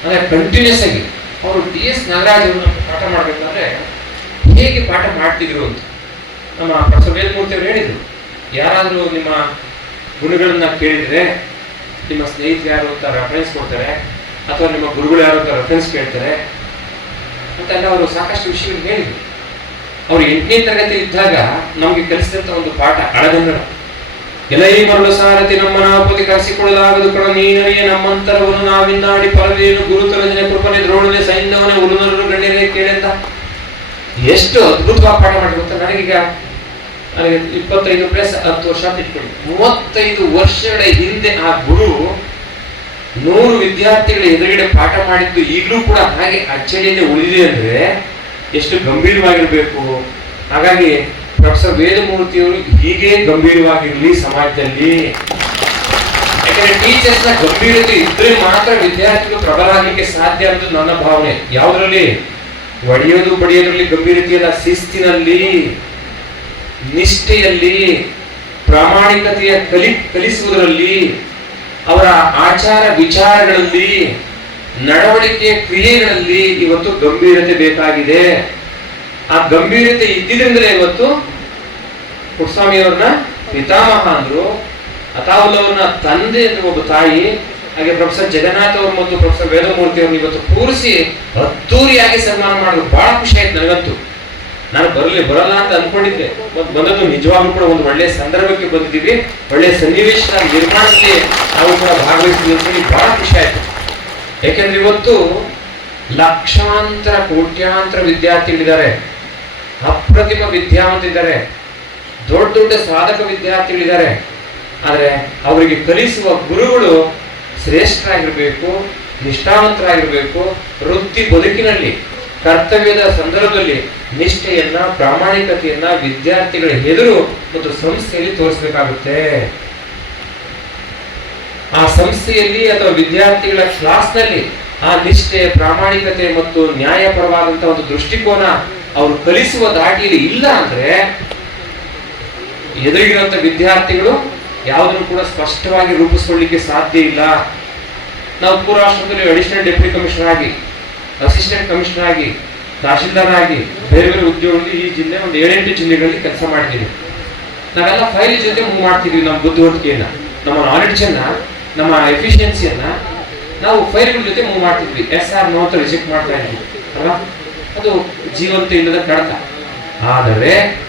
ಅಂದ್ರೆ ಕಂಟಿನ್ಯೂಸ್ ಆಗಿ ಅವರು ಡಿ ಎಸ್ ನಾಗರಾಜ್ ಪಾಠ ಮಾಡ್ಬೇಕಂದ್ರೆ ಹೇಗೆ ಪಾಠ ಮಾಡ್ತಿದ್ರು ಅಂತ. ನಮ್ಮ ಪ್ರೊಫೆಸರ್ ವೇದಮೂರ್ತಿ ಹೇಳಿದ್ರು. ಯಾರಾದರೂ ನಿಮ್ಮ ಗುಣಗಳನ್ನ ಕೇಳಿದ್ರೆ ನಿಮ್ಮ ಸ್ನೇಹಿತರು ಯಾರು ಅಂತ ರೆಫರೆನ್ಸ್ ಕೊಡ್ತಾರೆ, ಅಥವಾ ನಿಮ್ಮ ಗುರುಗಳು ಯಾರು ಅಂತ ರೆಫರೆನ್ಸ್ ಕೇಳ್ತಾರೆ ಅಂತೆಲ್ಲ ಅವರು ಸಾಕಷ್ಟು ವಿಷಯಗಳು ಹೇಳಿದ್ರು. ಅವ್ರು ಎಂಟನೇ ತರಗತಿ ಇದ್ದಾಗ ನಮಗೆ ಕಲಿಸಿದಂತ ಒಂದು ಪಾಠ ಅಳಗನ್ನಡ ಎಲೈ ಮರಳು ಸಾರಥಿ ನಮ್ಮ ನಾಪತಿ ಕರೆಸಿಕೊಳ್ಳಲಾಗದು ಕಣ ನೀನರಿಯೇ ನಮ್ಮಂತರವನ್ನು ನಾವಿನ್ನಾಡಿ ಪರವೇನು ಗುರುತರಂಜನೆ ಕೃಪನೆ ದ್ರೋಣನೆ ಸೈನ್ಯವನೇ ಉರುನರು ಗಣ್ಯರೇ ಕೇಳೆಂತ. ಎಷ್ಟು ಅದ್ಭುತವಾಗಿ ಪಾಠ ಮಾಡಿ ಗೊತ್ತಾ ನನಗೀಗ? ನನಗೆ ಇಪ್ಪತ್ತೈದು ಪ್ಲಸ್ ಹತ್ತು ವರ್ಷ ಅಂತ ಮೂವತ್ತೈದು ವರ್ಷಗಳ ಹಿಂದೆ ಆ ಗುರು ನೂರು ವಿದ್ಯಾರ್ಥಿಗಳ ಎದುರುಗಡೆ ಪಾಠ ಮಾಡಿದ್ದು ಈಗಲೂ ಕೂಡ ಹಾಗೆ ಅಚ್ಚಳಿಯದೆ ಉಳಿದಿದೆ ಅಂದ್ರೆ ಎಷ್ಟು ಗಂಭೀರವಾಗಿರ್ಬೇಕು. ಹಾಗಾಗಿ ಪ್ರೊಫೆಸರ್ ವೇದಮೂರ್ತಿಯವರು ಹೀಗೆ ಗಂಭೀರವಾಗಿರಲಿ ಸಮಾಜದಲ್ಲಿ. ಯಾಕಂದ್ರೆ ಟೀಚರ್ಸ್ನ ಗಂಭೀರತೆ ಇದ್ರೆ ಮಾತ್ರ ವಿದ್ಯಾರ್ಥಿಗಳು ಪ್ರಬಲ ಆಗಲಿಕ್ಕೆ ಸಾಧ್ಯ ಅಂತ ನನ್ನ ಭಾವನೆ. ಯಾವುದ್ರಲ್ಲಿ? ಒಡೆಯೋದು, ಬಡಿಯೋದ್ರಲ್ಲಿ ಗಂಭೀರತೆಯಲ್ಲ ಶಿಸ್ತಿನಲ್ಲಿ. ನಿಷ್ಠೆಯಲ್ಲಿ ಪ್ರಾಮಾಣಿಕತೆಯ ಕಲಿ, ಕಲಿಸುವುದರಲ್ಲಿ, ಅವರ ಆಚಾರ ವಿಚಾರಗಳಲ್ಲಿ, ನಡವಳಿಕೆ ಕ್ರಿಯೆಗಳಲ್ಲಿ ಇವತ್ತು ಗಂಭೀರತೆ ಬೇಕಾಗಿದೆ. ಆ ಗಂಭೀರತೆ ಇದ್ದಿದ್ದರೆ ಇವತ್ತು ಪುಟ್ಸ್ವಾಮಿಯವ್ರನ್ನ ಪಿತಾಮಹ ಅಂದ್ರು, ಅತಾವುಲ್ ಅವ್ರನ್ನ ತಂದೆ ಎಂದು ಒಬ್ಬ ತಾಯಿ, ಹಾಗೆ ಪ್ರೊಫೆಸರ್ ಜಗನ್ನಾಥ್ ಅವರು ಮತ್ತು ಪ್ರೊಫೆಸರ್ ವೇದಮೂರ್ತಿ ಅವ್ರನ್ನ ಇವತ್ತು ಕೂರಿಸಿ ಅದ್ದೂರಿಯಾಗಿ ಸನ್ಮಾನ ಮಾಡಿದ್ರು. ಬಹಳ ಖುಷಿ ಆಯ್ತು ನನಗಂತೂ. ನಾನು ಬರಲಿ, ಬರಲ್ಲ ಅಂತ ಅನ್ಕೊಂಡಿದ್ದೆ. ಮತ್ತು ಬಂದದ್ದು ನಿಜವಾಗ್ಲೂ ಕೂಡ ಒಂದು ಒಳ್ಳೆಯ ಸಂದರ್ಭಕ್ಕೆ ಬಂದಿದ್ದೀವಿ. ಒಳ್ಳೆಯ ಸನ್ನಿವೇಶದ ನಿರ್ಮಾಣಕ್ಕೆ ನಾವು ಕೂಡ ಭಾಗವಹಿಸ್ತೀವಿ ಅಂತ ಹೇಳಿ ಬಹಳ ಖುಷಿ ಆಯಿತು. ಯಾಕೆಂದ್ರೆ ಇವತ್ತು ಲಕ್ಷಾಂತರ, ಕೋಟ್ಯಾಂತರ ವಿದ್ಯಾರ್ಥಿಗಳಿದ್ದಾರೆ. ಅಪ್ರತಿಮ ವಿದ್ಯಾವಂತಿದ್ದಾರೆ. ದೊಡ್ಡ ದೊಡ್ಡ ಸಾಧಕ ವಿದ್ಯಾರ್ಥಿಗಳಿದ್ದಾರೆ. ಆದರೆ ಅವರಿಗೆ ಕಲಿಸುವ ಗುರುಗಳು ಶ್ರೇಷ್ಠರಾಗಿರಬೇಕು, ನಿಷ್ಠಾವಂತರಾಗಿರಬೇಕು, ವೃತ್ತಿ ಬದುಕಿನಲ್ಲಿ ಕರ್ತವ್ಯದ ಸಂದರ್ಭದಲ್ಲಿ ನಿಷ್ಠೆಯನ್ನ, ಪ್ರಾಮಾಣಿಕತೆಯನ್ನ ವಿದ್ಯಾರ್ಥಿಗಳ ಎದುರು ಮತ್ತು ಸಂಸ್ಥೆಯಲ್ಲಿ ತೋರಿಸಬೇಕಾಗುತ್ತೆ. ಆ ಸಂಸ್ಥೆಯಲ್ಲಿ ಅಥವಾ ವಿದ್ಯಾರ್ಥಿಗಳ ಕ್ಲಾಸ್ನಲ್ಲಿ ಆ ನಿಷ್ಠೆ ಪ್ರಾಮಾಣಿಕತೆ ಮತ್ತು ನ್ಯಾಯಪರವಾದಂತಹ ಒಂದು ದೃಷ್ಟಿಕೋನ ಅವರು ಕಲಿಸುವ ದಾಟಿಯಲ್ಲಿ ಇಲ್ಲ ಅಂದ್ರೆ ಎದುರಿಗಿರುವಂತ ವಿದ್ಯಾರ್ಥಿಗಳು ಯಾವುದನ್ನು ಕೂಡ ಸ್ಪಷ್ಟವಾಗಿ ರೂಪಿಸ್ಕೊಳ್ಳಿಕ್ಕೆ ಸಾಧ್ಯ ಇಲ್ಲ. ನಾವು ಪೂರ್ವಾಶ್ರಮದಲ್ಲಿ ಅಡಿಷನಲ್ ಡೆಪ್ಯೂಟಿ ಕಮಿಷನರ್ ಆಗಿ ಅಸಿಸ್ಟೆಂಟ್ ಕಮಿಷನರ್ ಆಗಿ, ತಹಶೀಲ್ದಾರ್ ಆಗಿ, ಬೇರೆ ಬೇರೆ ಉದ್ಯೋಗದಲ್ಲಿ ಈ ಜಿಲ್ಲೆ ಒಂದು ಏಳೆಂಟು ಜಿಲ್ಲೆಗಳಲ್ಲಿ ಕೆಲಸ ಮಾಡಿದ್ದೀವಿ ನಾವೆಲ್ಲ ಫೈಲ್ ಜೊತೆ ಮೂವ್ ಮಾಡ್ತಿದ್ವಿ ನಮ್ಮ ಬುದ್ಧಿವಂತಿಕೆಯನ್ನ, ನಮ್ಮ ನಾಲೆಡ್ಜನ್ನ ನಮ್ಮ ಎಫಿಷಿಯನ್ಸಿಯನ್ನ ನಾವು ಫೈಲ್ಗಳ ಜೊತೆ ಮೂವ್ ಮಾಡ್ತಿದ್ವಿ. ಎಸ್ ಆರ್ ನೋ ರಿಜೆಕ್ಟ್ ಮಾಡ್ತಾ ಇದ್ವಿ, ಅಲ್ವಾ? ಅದು ಜೀವಂತ ಇಲ್ಲದ ಕಡತ. ಆದರೆ,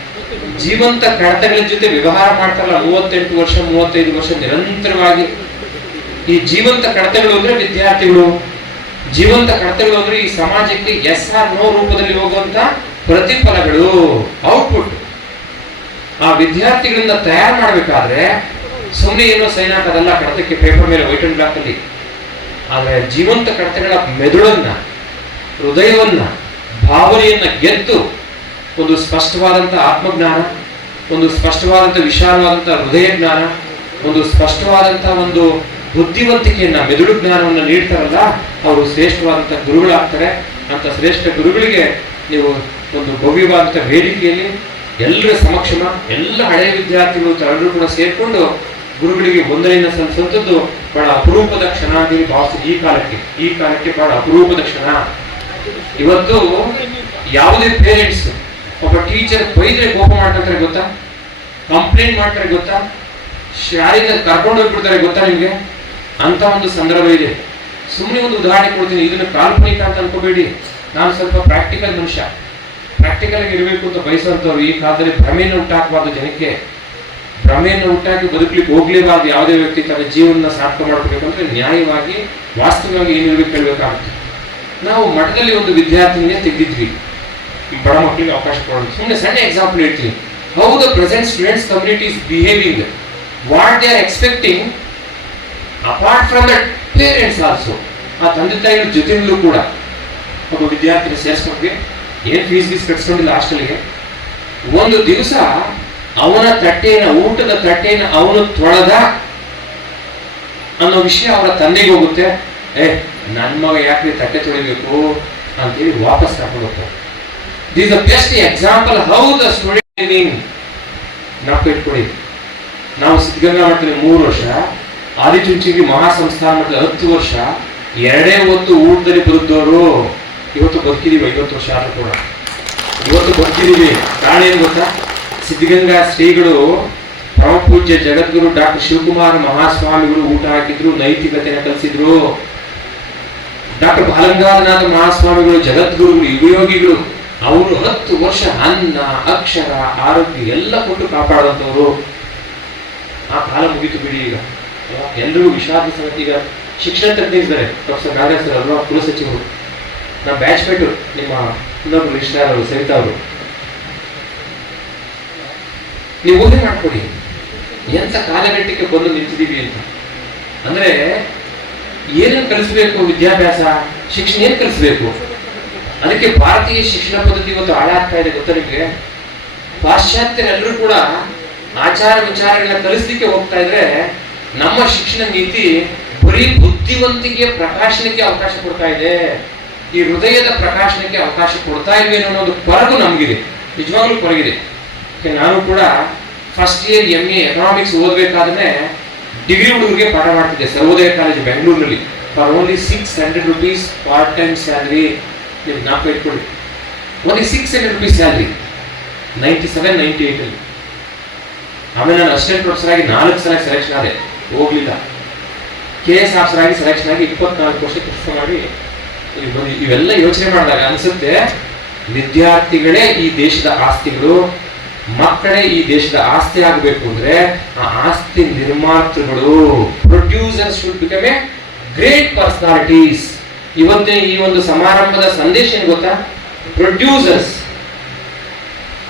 ಜೀವಂತ ಕಡತಗಳ ಜೊತೆ ವ್ಯವಹಾರ ಮಾಡ್ತಾರಲ್ಲ, ಮೂವತ್ತೆಂಟು ವರ್ಷ, ಮೂವತ್ತೈದು ವರ್ಷ ನಿರಂತರವಾಗಿ. ಈ ಜೀವಂತ ಕಡತಗಳು ಅಂದ್ರೆ ವಿದ್ಯಾರ್ಥಿಗಳು. ಜೀವಂತ ಕಡತಗಳು ಅಂದ್ರೆ ಈ ಸಮಾಜಕ್ಕೆ ಎಸ್ ಆರ್ ನೋ ರೂಪದಲ್ಲಿ ಹೋಗುವಂತ ಪ್ರತಿಫಲಗಳು ಔಟ್ಪುಟ್ ಆ ವಿದ್ಯಾರ್ಥಿಗಳಿಂದ ತಯಾರು ಮಾಡಬೇಕಾದ್ರೆ ಸುಮ್ಮನೆ ಏನೋ ಸೈನ್ ಹಾಕೋದಲ್ಲ ಕಡತಕ್ಕೆ ಪೇಪರ್ ಮೇಲೆ ವೈಟ್ ಅಂಡ್ ಬ್ಲಾಕ್ ಅಲ್ಲಿ. ಆದ್ರೆ ಜೀವಂತ ಕಡತಗಳ ಮೆದುಳನ್ನ, ಹೃದಯವನ್ನ, ಭಾವನೆಯನ್ನ ಗೆದ್ದು ಒಂದು ಸ್ಪಷ್ಟವಾದಂತ ಆತ್ಮಜ್ಞಾನ, ಒಂದು ಸ್ಪಷ್ಟವಾದಂತ ವಿಶಾಲವಾದಂತ ಹೃದಯ ಜ್ಞಾನ ಒಂದು ಸ್ಪಷ್ಟವಾದಂತ ಒಂದು ಬುದ್ಧಿವಂತಿಕೆಯನ್ನ, ಮೆದುಳು ಜ್ಞಾನವನ್ನ ನೀಡ್ತಾರಲ್ಲ, ಅವರು ಶ್ರೇಷ್ಠವಾದಂತ ಗುರುಗಳಾಗ್ತಾರೆ. ಅಂತ ಶ್ರೇಷ್ಠ ಗುರುಗಳಿಗೆ ನೀವು ಒಂದು ಭವ್ಯವಾದಂಥ ವೇದಿಕೆಯಲ್ಲಿ ಎಲ್ಲರ ಸಮಕ್ಷಮ, ಎಲ್ಲ ಹಳೆಯ ವಿದ್ಯಾರ್ಥಿಗಳು ತರಲು ಕೂಡ ಸೇರ್ಕೊಂಡು ಗುರುಗಳಿಗೆ ವಂದನೆಯನ್ನ ಸಲ್ಲಿಸುವಂಥದ್ದು ಬಹಳ ಅಪರೂಪದ ಕ್ಷಣ ಅಂತ ಹೇಳಿ ಭಾವಿಸ್ತೀನಿ ಈ ಕಾಲಕ್ಕೆ. ಈ ಕಾಲಕ್ಕೆ ಬಹಳ ಅಪರೂಪದ ಕ್ಷಣ. ಇವತ್ತು ಯಾವುದೇ ಪೇರೆಂಟ್ಸ್ ಒಬ್ಬ ಟೀಚರ್ ಬೈದ್ರೆ ಕೋಪ ಮಾಡ್ತಾರೆ ಗೊತ್ತಾ? ಕಂಪ್ಲೇಂಟ್ ಮಾಡ್ತಾರೆ ಗೊತ್ತಾ? ಶಾಲೆಯಿಂದ ಕರ್ಕೊಂಡು ಹೋಗ್ಬಿಡ್ತಾರೆ ಗೊತ್ತಾ ನಿಮ್ಗೆ? ಅಂತ ಒಂದು ಸಂದರ್ಭ ಇದೆ. ಸುಮ್ಮನೆ ಒಂದು ಉದಾಹರಣೆ ಕೊಡ್ತೀನಿ. ಇದನ್ನ ಕಾಲ್ಪನಿಕ ಅಂತ ಅನ್ಕೋಬೇಡಿ. ನಾನು ಸ್ವಲ್ಪ ಪ್ರಾಕ್ಟಿಕಲ್ ಮನುಷ್ಯ. ಪ್ರಾಕ್ಟಿಕಲ್ ಆಗಿ ಇರಬೇಕು ಅಂತ ಬಯಸುವಂತವ್ರು ಈ ಕಾಲದಲ್ಲಿ ಭ್ರಮೆಯನ್ನು ಉಂಟಾಕಬಾರ್ದು ಜನಕ್ಕೆ. ಭ್ರಮೆಯನ್ನು ಉಂಟಾಕಿ ಬದುಕಲಿಕ್ಕೆ ಹೋಗ್ಲೇಬಾರ್ದು ಯಾವುದೇ ವ್ಯಕ್ತಿ ತನ್ನ ಜೀವನ ಸಾರ್ಥಕ ಮಾಡ್ಕೋಬೇಕಂದ್ರೆ ನ್ಯಾಯವಾಗಿ, ವಾಸ್ತವವಾಗಿ ಏನಿರಬೇಕು ಹೇಳ್ಬೇಕಾಗುತ್ತೆ. ನಾವು ಮಠದಲ್ಲಿ ಒಂದು ವಿದ್ಯಾರ್ಥಿನಿಗೆ ತೆಗೆದಿದ್ವಿ. ಬಡ ಮಕ್ಕಳಿಗೆ ಅವಕಾಶ ಕೊಡೋದು ಸುಮ್ಮನೆ ಸಣ್ಣ ಎಕ್ಸಾಂಪಲ್ ಹೇಳ್ತೀನಿ. How the present students community is behaving what they are expecting apart from that parents also ಆ ತಂದೆ ತಾಯಿಗಳ ಜೊತೆಯಲ್ಲೂ ಕೂಡ ಒಬ್ಬ ವಿದ್ಯಾರ್ಥಿನ ಸೇರಿಸ್ಕೊಂಡ್ವಿ. ಏನು ಫೀಸ್ ಫೀಸ್ ಕಟ್ಸ್ಕೊಂಡಿಲ್ಲ ಹಾಸ್ಟೆಲ್ಗೆ ಒಂದು ದಿವಸ ಅವನ ತಟ್ಟೆಯನ್ನು, ಊಟದ ತಟ್ಟೆಯನ್ನು ಅವನು ತೊಳೆದ ಅನ್ನೋ ವಿಷಯ ಅವರ ತಂದೆಗೆ ಹೋಗುತ್ತೆ. ಏ ನನ್ನ ಮಗ ಯಾಕೆ ತಟ್ಟೆ ತೊಳಿಬೇಕು ಅಂತೇಳಿ ವಾಪಸ್ ಹೋಗ್ತಾರೆ this the best example how the student mean ನಾವು ಇಟ್ಕೊಳ್ಳಿ ನಾವು ಸಿದ್ಧಗಂಗಾ ಮಾಡ್ತೀವಿ ಮೂರು ವರ್ಷ ಆದಿಚುಂಚನಗಿರಿ ಮಹಾಸಂಸ್ಥಾನದ ಹತ್ತು ವರ್ಷ, ಎರಡೇ ಒಂದು ಊಟದಲ್ಲಿ ಬದುಕಿದವರು ಇವತ್ತು ಬದುಕಿದೀವಿ, ಐವತ್ತು ವರ್ಷ ಆದರೂ ಕೂಡ. ಇವತ್ತು ಬದುಕಿದೀವಿ. ಕಾರಣ ಏನು ಗೊತ್ತಾ? ಸಿದ್ಧಗಂಗಾ ಶ್ರೀಗಳು ಪರಮ ಪೂಜ್ಯ ಜಗದ್ಗುರು ಡಾಕ್ಟರ್ ಶಿವಕುಮಾರ್ ಮಹಾಸ್ವಾಮಿಗಳು ಊಟ ಹಾಕಿದ್ರು, ನೈತಿಕತೆನ ಕಲಿಸಿದ್ರು. ಡಾಕ್ಟರ್ ಬಾಲಂಗಾರನಾಥ ಮಹಾಸ್ವಾಮಿಗಳು, ಜಗದ್ಗುರುಗಳು ಯುಗಯೋಗಿಗಳು ಅವರು ಹತ್ತು ವರ್ಷ ಅನ್ನ, ಅಕ್ಷರ, ಆರೋಗ್ಯ ಎಲ್ಲ ಕೊಟ್ಟು ಕಾಪಾಡುವಂಥವ್ರು ಆ ಕಾಲ ಮುಗಿತು ಬಿಡಿ ಈಗ. ಎಲ್ರಿಗೂ ವಿಷಾದ ಸಂಗತಿ ಈಗ ಶಿಕ್ಷಣ ತಜ್ಞರಿದ್ದಾರೆ ಪ್ರೊಫೆಸರ್ ನಾಗೇಶ್ವರ ಅವರು, ಕುಲ ಸಚಿವರು. ನಮ್ಮ ಬ್ಯಾಚ್ ಮೇಟು ನಿಮ್ಮ ಇನ್ನೊಬ್ರು ರಿಜಿಸ್ಟ್ರಾರ್ ಅವರು, ಸವಿತಾ ಅವರು. ನೀವು ಊಹೆ ಮಾಡ್ಕೊಡಿ. ಎಂತ ಕಾಲಘಟ್ಟಕ್ಕೆ ಬಂದು ನಿಂತಿದ್ದೀವಿ ಅಂತ. ಅಂದ್ರೆ, ಏನನ್ನು ಕಲಿಸ್ಬೇಕು ವಿದ್ಯಾಭ್ಯಾಸ? ಶಿಕ್ಷಣ ಏನ್ ಕಲಿಸ್ಬೇಕು? ಅದಕ್ಕೆ ಭಾರತೀಯ ಶಿಕ್ಷಣ ಪದ್ಧತಿ ಇವತ್ತು ಹಾಳಾಗ್ತಾ ಇದೆ ಗೊತ್ತಾ ನಿಮಗೆ? ಪಾಶ್ಚಾತ್ಯರೆಲ್ಲರೂ ಕೂಡ ಆಚಾರ ವಿಚಾರಗಳನ್ನ ಕಲಿಸ್ಲಿಕ್ಕೆ ಹೋಗ್ತಾ ಇದ್ರೆ ನಮ್ಮ ಶಿಕ್ಷಣ ನೀತಿ ಬರೀ ಬುದ್ಧಿವಂತಿಕೆಯ ಪ್ರಕಾಶನಕ್ಕೆ ಅವಕಾಶ ಕೊಡ್ತಾ ಇದೆ. ಈ ಹೃದಯದ ಪ್ರಕಾಶನಕ್ಕೆ ಅವಕಾಶ ಕೊಡ್ತಾ ಇವೆ ಅನ್ನೋ ಒಂದು ಕೊರಗು ನಮಗಿದೆ. ನಿಜವಾಗ್ಲೂ ಕೊರಗಿದೆ. ನಾನು ಕೂಡ first year M A economics ಓದಬೇಕಾದ್ರೆ ಡಿಗ್ರಿ ಹುಡುಗರಿಗೆ ಪಾಠ ಮಾಡ್ತಿದ್ದೆ, ಸರ್ವೋದಯ ಕಾಲೇಜ್ ಬೆಂಗಳೂರಿನಲ್ಲಿ for only six hundred rupees part time salary ನೀವು ಜ್ಞಾಪಕ ಇಟ್ಕೊಳ್ಳಿ. Only six hundred rupees salary ninety seven ninety ಏಯ್ಟಲ್ಲಿ ಆಮೇಲೆ ನಾನು ಅಸಿಸ್ಟೆಂಟ್ ಪ್ರೊಫೆಸರ್ ಆಗಿ ನಾಲ್ಕು ಸಲ ಸೆಲೆಕ್ಷನ್ ಆದೆ. ಹೋಗ್ಲಿಲ್ಲ. ಕೆ ಎಸ್ ಆಫೀಸರ್ ಆಗಿ ಸೆಲೆಕ್ಷನ್ ಆಗಿ ಇಪ್ಪತ್ನಾಲ್ಕು ವರ್ಷ ಕೆಲಸ ಮಾಡಿ ಇವೆಲ್ಲ ಯೋಚನೆ ಮಾಡಿದಾಗ ಅನ್ಸುತ್ತೆ, ವಿದ್ಯಾರ್ಥಿಗಳೇ ಈ ದೇಶದ ಆಸ್ತಿಗಳು, ಮಕ್ಕಳೇ ಈ ದೇಶದ ಆಸ್ತಿ ಆಗಬೇಕು ಅಂದ್ರೆ ಆ ಆಸ್ತಿ ನಿರ್ಮಾತೃಗಳು producers should become a great personalities ಇವತ್ತೇ ಈ ಒಂದು ಸಮಾರಂಭದ ಸಂದೇಶ ಏನು ಗೊತ್ತಾ? ಪ್ರೊಡ್ಯೂಸರ್ಸ್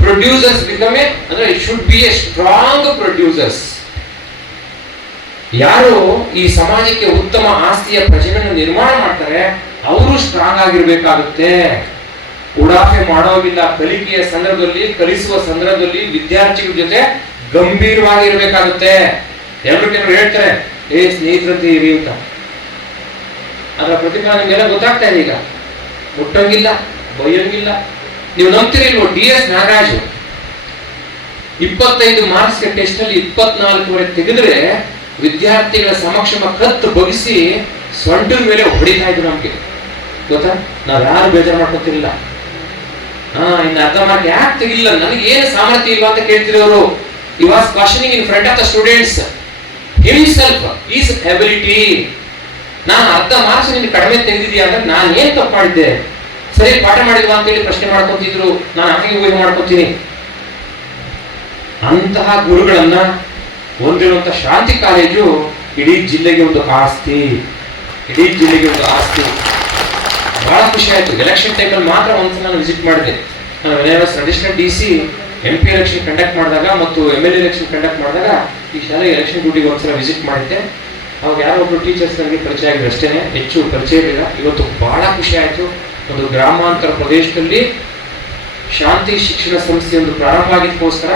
ಪ್ರೊಡ್ಯೂಸರ್ಸ್ ಬಿಕಮ್ ಎ ಅಂದ್ರೆ should be a strong producers ಯಾರು ಈ ಸಮಾಜಕ್ಕೆ ಉತ್ತಮ ಆಸ್ತಿಯ ಪ್ರಜೆಗಳನ್ನು ನಿರ್ಮಾಣ ಮಾಡ್ತಾರೆ, ಅವರು ಸ್ಟ್ರಾಂಗ್ ಆಗಿರ್ಬೇಕಾಗುತ್ತೆ. ಉಡಾಫೆ ಮಾಡೋಗಿಲ್ಲ ಕಲಿಕೆಯ ಸಂದರ್ಭದಲ್ಲಿ, ಕಲಿಸುವ ಸಂದರ್ಭದಲ್ಲಿ ವಿದ್ಯಾರ್ಥಿಗಳ ಜೊತೆ ಗಂಭೀರವಾಗಿರ್ಬೇಕಾಗುತ್ತೆ. ಎಲ್ರು ಕೆಲವರು ಹೇಳ್ತಾರೆ, ಏ ಸ್ನೇಹಿತರಂತೆ ಇರಿ ಅಂತ. ಅದರ ಪ್ರತಿಫಲ ನಿಮ್ಗೆಲ್ಲ ಗೊತ್ತಾಗ್ತಾ ಇದೆ ಈಗ. ಮುಟ್ಟಂಗಿಲ್ಲ, ಬೈಯಂಗಿಲ್ಲ. ನೀವು ನಂಬ್ತಿರಿಲ್ವೋ, ಡಿ ಎಸ್ ನಾಗರಾಜು? ಇಪ್ಪತ್ತೈದು ಮಾರ್ಕ್ಸ್ ಟೆಸ್ಟ್ ಅಲ್ಲಿ ಇಪ್ಪತ್ನಾಲ್ಕುವರೆ ತೆಗೆದ್ರೆ ವಿದ್ಯಾರ್ಥಿಗಳ ಸಮಕ್ಷಮ ಕತ್ತು ಬಗಿಸಿ ಸೊಂಟ ಮೇಲೆ ಹೊಡಿತಾ ಇದ್ರು ನಮ್ಗೆ. ಗೊತ್ತಾ? ನಾವ್ ಯಾರು ಬೇಜಾರು ಮಾಡ್ಕೊತಿರ್ಲಿಲ್ಲ. ಹಾ, ಇನ್ನು ಅರ್ಥ ಮಾರ್ಕ್ ಯಾಕೆ ತೆಗಿಲ್ಲ ನನಗೆ ಏನು ಸಾಮರ್ಥ್ಯ ಇಲ್ಲ ಅಂತ ಕೇಳ್ತಿರೋರು? ಈ was questioning in front of the students himself is ability ನಾನು ಅರ್ಧ ಮಾರ್ಕ್ಸ್ ನಿನ್ ಕಡಿಮೆ ತೆಗೆದಿದ್ಯಾ ಅಂದ್ರೆ ನಾನು ಏನ್ ತಪ್ಪು ಮಾಡಿದ್ದೆ ಸರಿ, ಪಾಠ ಮಾಡಿಲ್ವಾ ಅಂತೇಳಿ ಪ್ರಶ್ನೆ ಮಾಡ್ಕೊತಿದ್ರು. ನಾನು ಹಾಗೆ ಊಹೆ ಮಾಡ್ಕೊತೀನಿ. ಅಂತಹ ಗುರುಗಳನ್ನ ಹೊಂದಿರುವಂತ ಶಾಂತಿ ಕಾಲೇಜು ಇಡೀ ಜಿಲ್ಲೆಗೆ ಒಂದು ಆಸ್ತಿ. ಇಡೀ ಜಿಲ್ಲೆಗೆ ಒಂದು ಆಸ್ತಿ. ಬಹಳ ಖುಷಿ ಆಯ್ತು. ಎಲೆಕ್ಷನ್ ಟೈಮಲ್ಲಿ ಮಾತ್ರ ಒಂದ್ಸಲ ನಾನು ವಿಸಿಟ್ ಮಾಡಿದೆ. ನಾನು additional D C M P election conduct ಮಾಡಿದಾಗ ಮತ್ತು ಎಂ ಎಲ್ ಎಲೆಕ್ಷನ್ ಕಂಡಕ್ಟ್ ಮಾಡಿದಾಗ ಈ ಶಾಲೆ ಎಲೆಕ್ಷನ್ ಡ್ಯೂಟಿಗೆ ಒಂದ್ಸಲ ವಿಸಿಟ್ ಮಾಡಿದ್ದೆ. ಅವಾಗ ಯಾರೋ ಒಬ್ರು ಟೀಚರ್ಸ್ ನನಗೆ ಪರಿಚಯ ಆಗಿದ್ರು ಅಷ್ಟೇ ಹೆಚ್ಚು ಪರಿಚಯ ಇರಲಿಲ್ಲ. ಇವತ್ತು ಬಹಳ ಖುಷಿ ಆಯ್ತು. ಒಂದು ಗ್ರಾಮಾಂತರ ಪ್ರದೇಶದಲ್ಲಿ ಶಾಂತಿ ಶಿಕ್ಷಣ ಸಂಸ್ಥೆಯೊಂದು ಪ್ರಾರಂಭ ಆಗಿದ್ದಕ್ಕೋಸ್ಕರ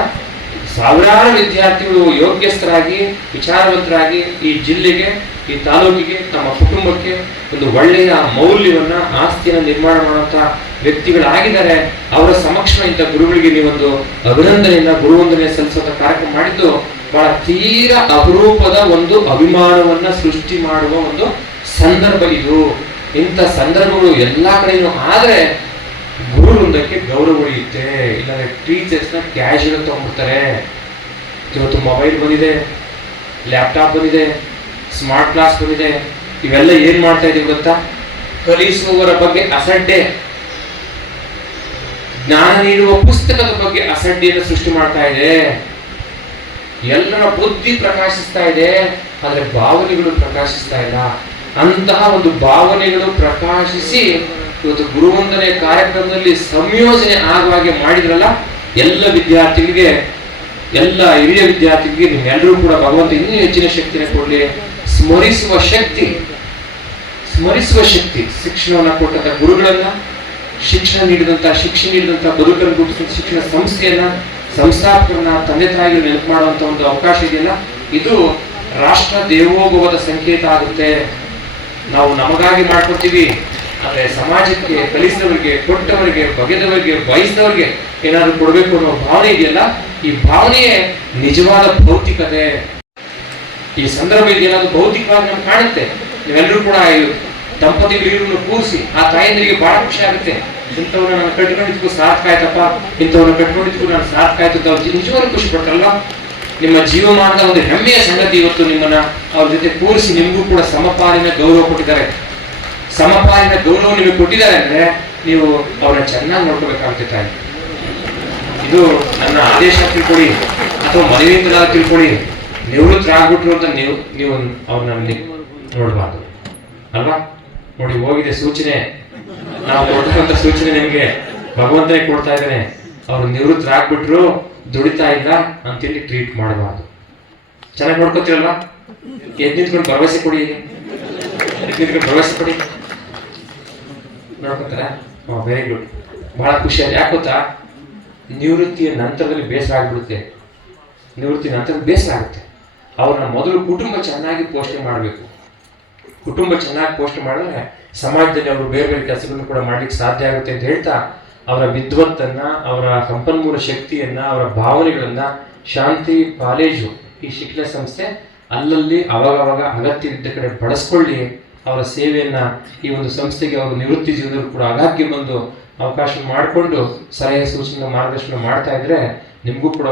ಸಾವಿರಾರು ವಿದ್ಯಾರ್ಥಿಗಳು ಯೋಗ್ಯಸ್ಥರಾಗಿ, ವಿಚಾರವಂತರಾಗಿ ಈ ಜಿಲ್ಲೆಗೆ, ಈ ತಾಲೂಕಿಗೆ, ತಮ್ಮ ಕುಟುಂಬಕ್ಕೆ ಒಂದು ಒಳ್ಳೆಯ ಮೌಲ್ಯವನ್ನ, ಆಸ್ತಿಯನ್ನು ನಿರ್ಮಾಣ ಮಾಡುವಂತಹ ವ್ಯಕ್ತಿಗಳಾಗಿದ್ದಾರೆ. ಅವರ ಸಮಕ್ಷಮ ಇಂಥ ಗುರುಗಳಿಗೆ ನೀವೊಂದು ಅಭಿನಂದನೆಯನ್ನ, ಗುರುವಂದನೆ ಸಲ್ಲಿಸುವಂತ ಕಾರ್ಯಕ್ರಮ ಮಾಡಿದ್ದು ಬಹಳ ತೀರ ಅಪರೂಪದ ಒಂದು ಅಭಿಮಾನವನ್ನ ಸೃಷ್ಟಿ ಮಾಡುವ ಒಂದು ಸಂದರ್ಭ ಇದು. ಇಂಥ ಸಂದರ್ಭಗಳು ಎಲ್ಲಾ ಕಡೆಯೂ ಆದ್ರೆ ಗುರು ವೃಂದಕ್ಕೆ ಗೌರವ ಉಳಿಯುತ್ತೆ ಇಲ್ಲಾಂದ್ರೆ ಟೀಚರ್ಸ್ನ ಕ್ಯಾಶುಯಲ್ ತಗೊಂಡ್ಬಿಡ್ತಾರೆ. ಇವತ್ತು ಮೊಬೈಲ್ ಬಂದಿದೆ ಲ್ಯಾಪ್ಟಾಪ್ ಬಂದಿದೆ ಸ್ಮಾರ್ಟ್ ಕ್ಲಾಸ್ ಬಂದಿದೆ. ಇವೆಲ್ಲ ಏನ್ ಮಾಡ್ತಾ ಇದೀವಿ ಗೊತ್ತಾ? ಕಲಿಸುವವರ ಬಗ್ಗೆ ಅಸಡ್ಡೆ. ಜ್ಞಾನ ನೀಡುವ ಪುಸ್ತಕದ ಬಗ್ಗೆ ಅಸಡ್ಡೆಯನ್ನು ಸೃಷ್ಟಿ ಮಾಡ್ತಾ ಇದೆ. ಎಲ್ಲರ ಬುದ್ಧಿ ಪ್ರಕಾಶಿಸ್ತಾ ಇದೆ, ಆದ್ರೆ ಭಾವನೆಗಳು ಪ್ರಕಾಶಿಸ್ತಾ ಇಲ್ಲ. ಅಂತಹ ಒಂದು ಭಾವನೆಗಳು ಪ್ರಕಾಶಿಸಿ ಇವತ್ತು ಗುರುವಂದನೆ ಕಾರ್ಯಕ್ರಮದಲ್ಲಿ ಸಂಯೋಜನೆ ಆಗುವ ಹಾಗೆ ಮಾಡಿದ್ರಲ್ಲ, ಎಲ್ಲ ವಿದ್ಯಾರ್ಥಿಗಳಿಗೆ, ಎಲ್ಲ ಹಿರಿಯ ವಿದ್ಯಾರ್ಥಿಗಳಿಗೆ ನಿಮ್ಮೆಲ್ಲರೂ ಕೂಡ ಭಗವಂತ ಇನ್ನೂ ಹೆಚ್ಚಿನ ಶಕ್ತಿನ ಕೊಡಲಿ. ಸ್ಮರಿಸುವ ಶಕ್ತಿ ಸ್ಮರಿಸುವ ಶಕ್ತಿ, ಶಿಕ್ಷಣವನ್ನು ಕೊಟ್ಟಂತ ಗುರುಗಳನ್ನ, ಶಿಕ್ಷಣ ನೀಡಿದಂತ ಶಿಕ್ಷಣ ನೀಡಿದಂತ ಬದುಕನ್ನು ರೂಪಿಸಿದ ಶಿಕ್ಷಣ ಸಂಸ್ಥೆಯನ್ನ, ಸಂಸ್ಥಾಪಕರನ್ನ, ತಂದೆ ತಾಯಿಗಳು ನೆನಪು ಮಾಡುವಂತ ಒಂದು ಅವಕಾಶ ಇದೆಯಲ್ಲ, ಇದು ರಾಷ್ಟ್ರ ದೇವೋಭವದ ಸಂಕೇತ ಆಗುತ್ತೆ. ನಾವು ನಮಗಾಗಿ ಮಾಡ್ಕೊತೀವಿ. ಆದ್ರೆ ಸಮಾಜಕ್ಕೆ, ಕಲಿಸಿದವರಿಗೆ, ಕೊಟ್ಟವರಿಗೆ, ಬಗೆದವರಿಗೆ, ಬಯಸಿದವರಿಗೆ ಏನಾದ್ರು ಕೊಡಬೇಕು ಅನ್ನೋ ಭಾವನೆ ಇದೆಯಲ್ಲ, ಈ ಭಾವನೆಯೇ ನಿಜವಾದ ಭೌತಿಕತೆ. ಈ ಸಂದರ್ಭ ಇದೆಯಲ್ಲ ಭೌತಿಕವಾಗಿ ನಮ್ಗೆ ಕಾಣುತ್ತೆ. ನೀವೆಲ್ಲರೂ ಕೂಡ ದಂಪತಿ ದಂಪತಿಗಳು ಇವ್ರನ್ನ ಕೂರಿಸಿ, ಆ ತಾಯಂದಿರಿಗೆ ಬಹಳ ಖುಷಿ ಆಗುತ್ತೆ. ಇಂಥವ್ರನ್ನ ನಾನು ಕಟ್ಕೊಂಡಿದ್ಕು ಸಾರ್ಥಕ ಆಯ್ತಪ್ಪ ಇಂಥವ್ರನ್ನ ಕಟ್ಕೊಂಡಿದ್ಕು ನಾನು ಸಾರ್ಥಕ ಆಯ್ತು ಅವ್ರು ನಿಜವಾಗ್ಲೂ ಖುಷಿ ಪಡ್ತಾರಲ್ಲ? ನಿಮ್ಮ ಜೀವಮಾನದ ಒಂದು ಹೆಮ್ಮೆಯ ಸಂಗತಿ ಇವತ್ತು ನಿಮ್ಮನ್ನ ಅವ್ರ ಜೊತೆ ಕೂರಿಸಿ ನಿಮಗೂ ಕೂಡ ಸಮಪಾಲಿನ ಗೌರವ ಕೊಟ್ಟಿದ್ದಾರೆ. ಸಮಪಾಲಿನ ಗೌರವ ನಿಮಗೆ ಕೊಟ್ಟಿದ್ದಾರೆ ಅಂದ್ರೆ ನೀವು ಅವ್ರನ್ನ ಚೆನ್ನಾಗಿ ನೋಡ್ಕೋಬೇಕಾಗುತ್ತೆ ತಾಯಿ. ಇದು ನನ್ನ ಆದೇಶ ತಿಳ್ಕೊಳ್ಳಿ, ಅಥವಾ ಮದುವೆಯಿಂದ ತಿಳ್ಕೊಳ್ಳಿ. ನಿವೃತ್ತರಾಗ್ಬಿಟ್ರು ಅಂತ ನೀವು ನೀವು ಅವ್ರನ್ನ ನೋಡಬಾರ್ದು. ಅಲ್ವಾ? ನೋಡಿ, ಹೋಗಿದೆ ಸೂಚನೆ. ನಾವು ಕೊಡ್ತಕ್ಕಂಥ ಸೂಚನೆ ನಿಮಗೆ ಭಗವಂತನೇ ಕೊಡ್ತಾ ಇದ್ದಾನೆ. ಅವ್ರು ನಿವೃತ್ತರಾಗ್ಬಿಟ್ರು ದುಡಿತಾ ಇಲ್ಲ ಅಂತೇಳಿ ಟ್ರೀಟ್ ಮಾಡಬಾರ್ದು. ಚೆನ್ನಾಗಿ ನೋಡ್ಕೋತೀರಲ್ವಾ? ಎದ್ ನಿಂತ್ಕೊಂಡು ಭರವಸೆ ಕೊಡಿ. ಎದ್ದು ಎದ್ ನಿಂತ್ಕೊಂಡು ಭರವಸೆ ಕೊಡಿ. ವೆರಿ ಗುಡ್ ಬಹಳ ಖುಷಿ ಆಯ್ತು. ಯಾಕೆ ಗೊತ್ತಾ? ನಿವೃತ್ತಿಯ ನಂತರದಲ್ಲಿ ಬೇಸರ ಆಗಿಬಿಡುತ್ತೆ. ನಿವೃತ್ತಿ ನಂತರ ಬೇಸರ ಆಗುತ್ತೆ. ಅವ್ರನ್ನ ಮೊದಲು ಕುಟುಂಬ ಚೆನ್ನಾಗಿ ಪೋಷಣೆ ಮಾಡಬೇಕು. ಕುಟುಂಬ ಚೆನ್ನಾಗಿ ಪೋಷಣೆ ಮಾಡಿದ್ರೆ ಸಮಾಜದಲ್ಲಿ ಅವರು ಬೇರೆ ಬೇರೆ ಕೆಲಸಗಳನ್ನು ಕೂಡ ಮಾಡ್ಲಿಕ್ಕೆ ಸಾಧ್ಯ ಆಗುತ್ತೆ ಅಂತ ಹೇಳ್ತಾ, ಅವರ ವಿದ್ವತ್ತನ್ನ, ಅವರ ಸಂಪನ್ಮೂಲ ಶಕ್ತಿಯನ್ನ, ಅವರ ಭಾವನೆಗಳನ್ನ ಶಾಂತಿ ಕಾಲೇಜು ಈ ಶಿಕ್ಷಣ ಸಂಸ್ಥೆ ಅಲ್ಲಲ್ಲಿ ಅವಾಗವಾಗ ಅಗತ್ಯವಿದ್ದ ಕಡೆ ಬಳಸ್ಕೊಳ್ಳಿ. ಅವರ ಸೇವೆಯನ್ನು ಈ ಒಂದು ಸಂಸ್ಥೆಗೆ ಅವರು ನಿವೃತ್ತಿ ಜೀವನದಲ್ಲಿ ಕೂಡ ಆಗಾಗ್ಗೆ ಬಂದು ಅವಕಾಶ ಮಾಡಿಕೊಂಡು ಸಲಹೆ ಸೂಚನೆ ಮಾರ್ಗದರ್ಶನ ಮಾಡ್ತಾ ಇದ್ದರೆ ನಿಮಗೂ ಕೂಡ